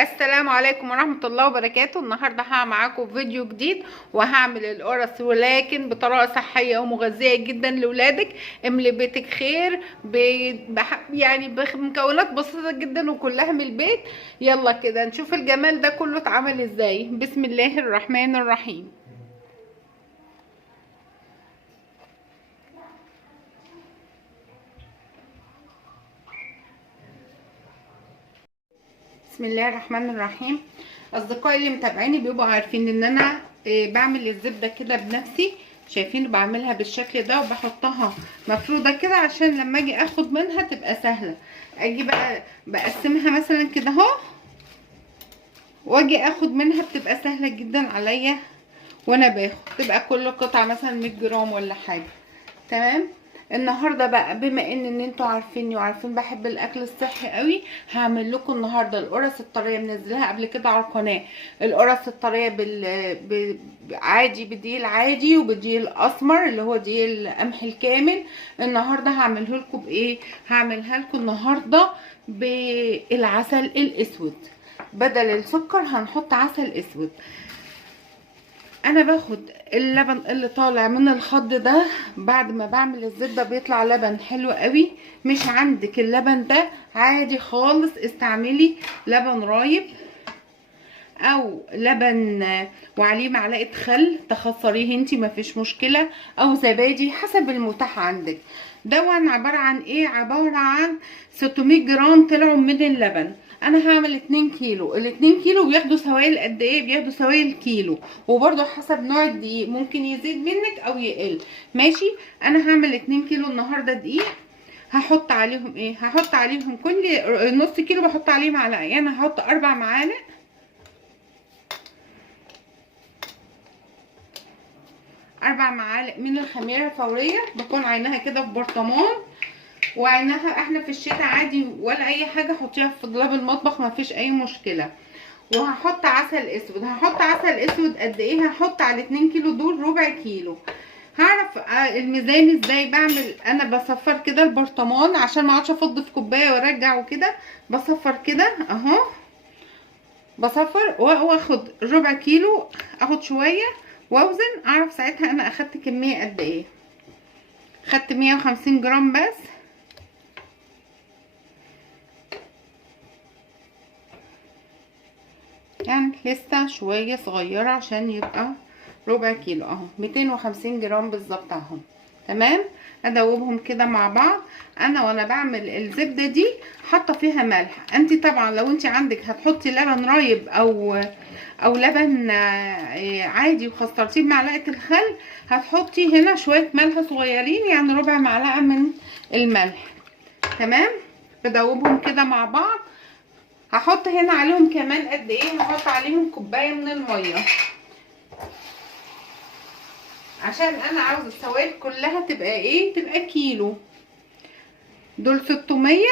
السلام عليكم ورحمة الله وبركاته. النهاردة هعمل معاكم فيديو جديد وهعمل القرص، ولكن بطريقة صحية ومغذية جدا لولادك. املي بيتك خير بمكونات بسيطة جدا وكلها من البيت. يلا كده نشوف الجمال ده كله اتعمل ازاي. بسم الله الرحمن الرحيم. بسم الله الرحمن الرحيم. اصدقائي اللي متابعيني بيبقوا عارفين ان انا بعمل الزبده كده بنفسي. شايفين بعملها بالشكل ده وبحطها مفروده كده عشان لما اجي اخد منها تبقى سهله. اجي بقى بقسمها مثلا كده اهو، واجي اخد منها بتبقى سهله جدا عليا. وانا باخد تبقى كل قطعه مثلا 100 جرام ولا حاجه. تمام. النهارده بقى بما ان انتوا عارفيني وعارفين بحب الاكل الصحي قوي، هعمل لكم النهارده القرص الطريه. منزلها قبل كده على القناه. القرص الطريه عادي، بدقيق العادي وبدقيق الاسمر اللي هو دقيق القمح الكامل. النهارده هعمله لكم بايه؟ هعملها لكم النهارده بالعسل الاسود. بدل السكر هنحط عسل اسود. انا باخد اللبن اللي طالع من الخض ده بعد ما بعمل الزبده، بيطلع لبن حلو قوي. مش عندك اللبن ده عادي خالص، استعملي لبن رايب او لبن وعليه معلقه خل تخسريه انتي، مفيش مشكله، او زبادي حسب المتاح عندك. دون عباره عن ايه؟ عباره عن 600 جرام طلعوا من اللبن. انا هعمل 2 كيلو. ال2 كيلو بياخدوا سوائل قد ايه؟ بياخدوا سوائل كيلو، وبرده حسب نوع الدقيق ممكن يزيد منك او يقل. ماشي. انا هعمل 2 كيلو النهارده دقيق. هحط عليهم ايه؟ هحط عليهم كل نص كيلو بحط عليه معلقه، يعني هحط 4 معالق. 4 معالق من الخميره الفوريه، بكون عينها كده في برطمان، وعينها احنا في الشتاء عادي ولا اي حاجه، حطيها في دولاب المطبخ مفيش اي مشكله. وهحط عسل اسود. هحط عسل اسود قد ايه؟ هحط على 2 كيلو دول ربع كيلو. هعرف الميزان ازاي؟ بعمل انا بصفر كده البرطمان عشان ما اقعدش افض في كوبايه وارجع وكده. بصفر كده اهو، بصفر واخد ربع كيلو، اخد شويه واوزن، اعرف ساعتها انا اخدت كميه قد ايه. خدت 150 جرام بس. يعني لسه شويه صغيره عشان يبقى ربع كيلو اهو. 250 جرام بالظبط اهو. تمام. ادوبهم كده مع بعض. انا وانا بعمل الزبده دي حاطه فيها ملح. انت طبعا لو انت عندك هتحطي لبن رايب او لبن عادي وخسرتيه بمعلقه الخل، هتحطي هنا شويه ملح صغيرين، يعني ربع معلقه من الملح. تمام. بدوبهم كده مع بعض. هحط هنا عليهم كمان قد ايه؟ هحط عليهم كوبايه من الميه، عشان انا عاوزه السوائل كلها تبقى ايه؟ تبقى كيلو. دول 600.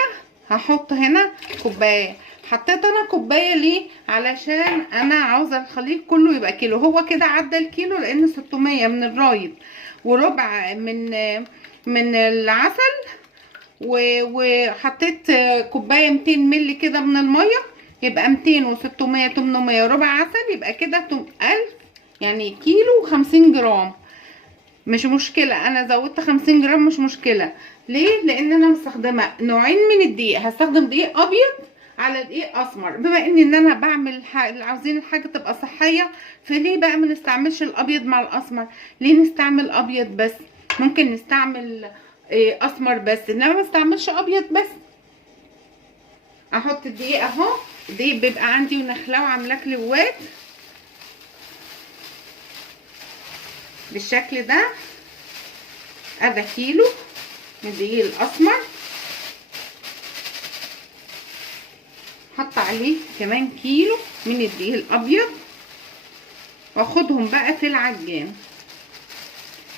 هحط هنا كوبايه. حطيت انا كوبايه ليه؟ علشان انا عاوزه الخليط كله يبقى كيلو. هو كده عدى الكيلو، لان 600 من الرايب وربع من العسل، وحطيت كوبايه 200 مللي كده من الميه، يبقى 200 و600 800 وربع عسل، يبقى كده 1000، يعني كيلو 50 جرام. مش مشكله، انا زودت 50 جرام مش مشكله. ليه؟ لان انا مستخدمه نوعين من الدقيق. هستخدم دقيق ابيض على دقيق اسمر. بما ان انا بعمل عاوزين الحاجه تبقى صحيه، فليه بقى ما نستعملش الابيض مع الاسمر؟ ليه نستعمل ابيض بس؟ ممكن نستعمل اسمر بس، انما ما استعملش ابيض بس. احط الدقيق اهو. الدقيق بيبقى عندي ونخلاه وعاملاه كيلوات بالشكل ده. ادي كيلو من الدقيق الاسمر. حط عليه كمان كيلو من الدقيق الابيض، واخدهم بقى في العجان.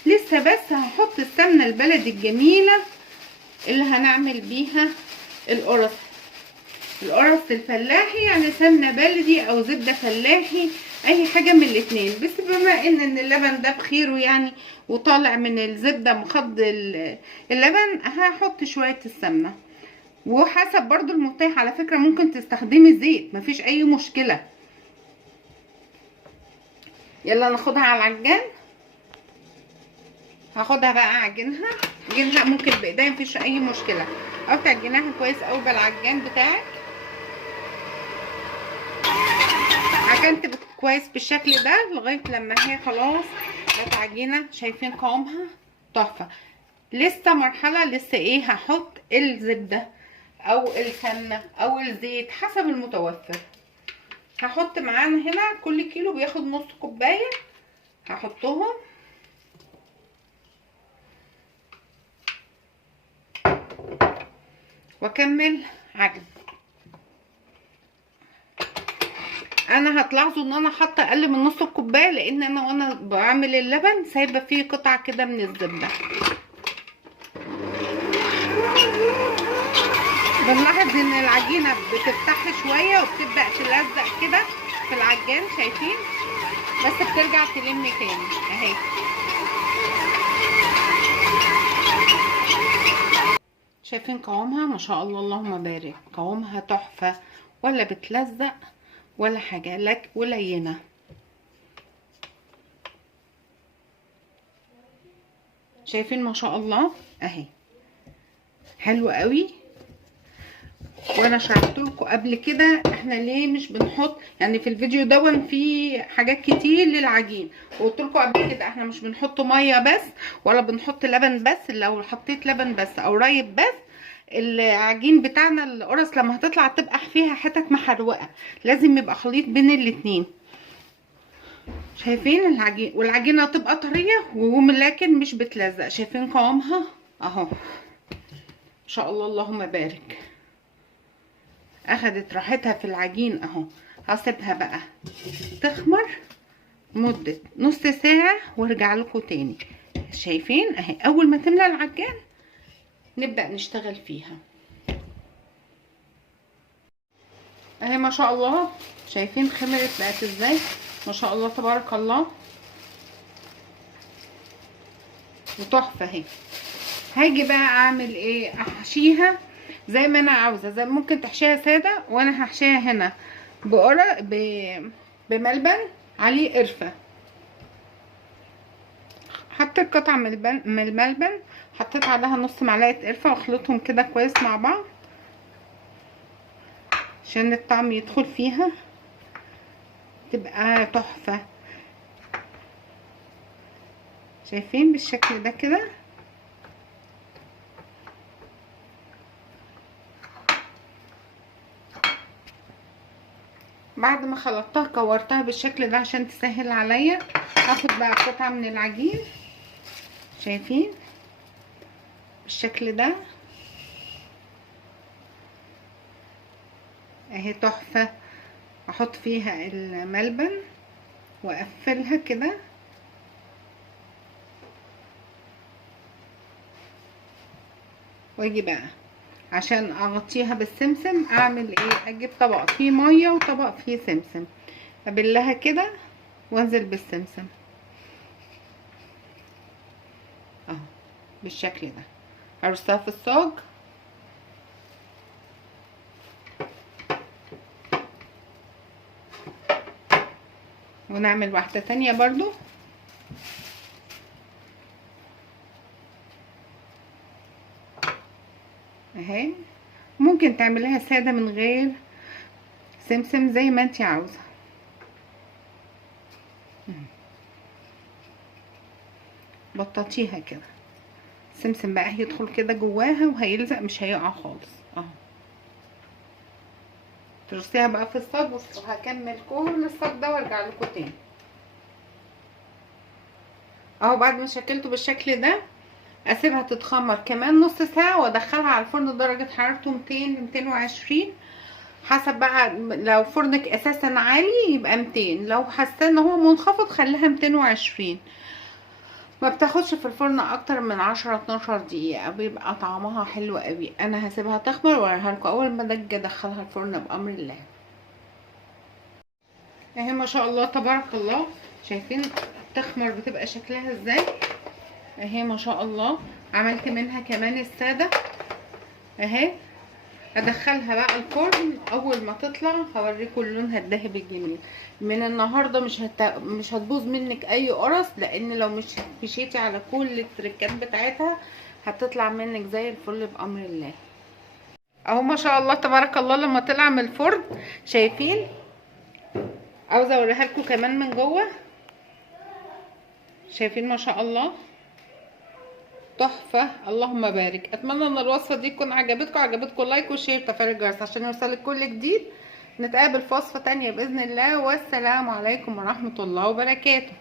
لسه بس هحط السمنه البلدي الجميله اللي هنعمل بيها القرص. القرص الفلاحي، يعني سمنه بلدي او زبده فلاحي، اي حاجه من الاتنين. بس بما ان اللبن ده بخيره يعني، وطالع من الزبده مخض اللبن، هحط شويه السمنه. وحسب برضو المتاح، على فكرة ممكن تستخدمي زيت مفيش اي مشكلة. يلا ناخدها على العجان. هاخدها بقى اعجنها، اعجنها ممكن بايديا مفيش اي مشكلة، او تعجنها كويس قوي بالعجان بتاعك. عجنت كويس بالشكل ده لغاية لما هي خلاص بقت عجينة. شايفين قوامها تحفة. لسه مرحلة، لسه ايه، هحط الزبدة او السمنة او الزيت حسب المتوفر. هحط معانا هنا كل كيلو بياخد نص كوباية، هحطهم واكمل عجن. انا هتلاحظوا ان انا حاطه اقل من نص الكوبايه، لان انا وانا بعمل اللبن سايبه فيه قطع كده من الزبده. بنلاحظ ان العجينه بتفتح شويه وبتبدا تلزق كده في العجان، شايفين؟ بس بترجع تلم تاني اهي. شايفين قوامها؟ ما شاء الله اللهم بارك، قوامها تحفه، ولا بتلزق ولا حاجه، لك ولينه. شايفين ما شاء الله اهي، حلوه قوي. وانا شرحت لكم قبل كده احنا ليه مش بنحط، يعني في الفيديو دون في حاجات كتير للعجين، وقلت لكم قبل كده احنا مش بنحط ميه بس ولا بنحط لبن بس. لو حطيت لبن بس او رايب بس العجين بتاعنا القرص لما هتطلع تبقى فيها حتت محروقه، لازم يبقى خليط بين الاتنين. شايفين العجين؟ والعجينه تبقى طريه ولكن مش بتلزق. شايفين قوامها اهو؟ ما شاء الله اللهم بارك، اخدت راحتها في العجين اهو. هسيبها بقى تخمر مدة نص ساعة وارجع لكم تاني. شايفين اهي؟ اول ما تملى العجان نبدأ نشتغل فيها اهي. ما شاء الله شايفين خمرت بقت ازاي؟ ما شاء الله تبارك الله، وتحفة اهي. هاجي بقى اعمل ايه؟ احشيها زي ما انا عاوزه، زي ممكن تحشيها ساده، وانا هحشيها هنا بملبن عليه قرفه. حطيت قطعه من الملبن، حطيت عليها نص معلقه قرفه واخلطهم كده كويس مع بعض عشان الطعم يدخل فيها تبقى تحفه. شايفين بالشكل ده كده؟ بعد ما خلطتها كورتها بالشكل ده عشان تسهل عليا، هاخد بقى قطعه من العجين. شايفين بالشكل ده اهي تحفه. احط فيها الملبن واقفلها كده، واجي بقى عشان اغطيها بالسمسم اعمل ايه؟ اجيب طبق فيه ميه وطبق فيه سمسم، ابلها كده وانزل بالسمسم اهو بالشكل ده. ارصها في الصاج ونعمل واحده تانية برضو اهي. ممكن تعمليها ساده من غير سمسم زي ما انتي عاوزه. بططيها كده، السمسم بقى هيدخل كده جواها وهيلزق مش هيقع خالص اهو. ترصيها بقى في الصاج وهكمل كل الصاج ده وارجع لكم تاني اهو. بعد ما شكلته بالشكل ده اسيبها تتخمر كمان نص ساعه وادخلها على الفرن درجه حرارته 200 220 حسب بقى. لو فرنك اساسا عالي يبقى 200، لو حاسه ان هو منخفض خليها 220. ما بتاخدش في الفرن اكتر من 10 12 دقيقه، بيبقى طعمها حلو قوي. انا هسيبها تخمر واوريها لكم اول ما اجي ادخلها الفرن بامر الله اهي. ما شاء الله تبارك الله، شايفين تخمر بتبقى شكلها ازاي اهي؟ ما شاء الله. عملت منها كمان الساده اهي ادخلها بقى الفرن. اول ما تطلع هوريكم لونها الذهبي الجميل. من النهارده مش هتبوظ منك اي قرص، لان لو مش مشيتي على كل التركات بتاعتها هتطلع منك زي الفل بامر الله. اهو ما شاء الله تبارك الله لما طلع من الفرن. شايفين؟ عاوزه اوريها لكم كمان من جوه. شايفين ما شاء الله تحفه. اللهم بارك. اتمنى ان الوصفه دي تكون عجبتكم لايك وشير وتفعيل الجرس عشان يوصلك كل جديد. نتقابل في وصفه تانية باذن الله، والسلام عليكم ورحمه الله وبركاته.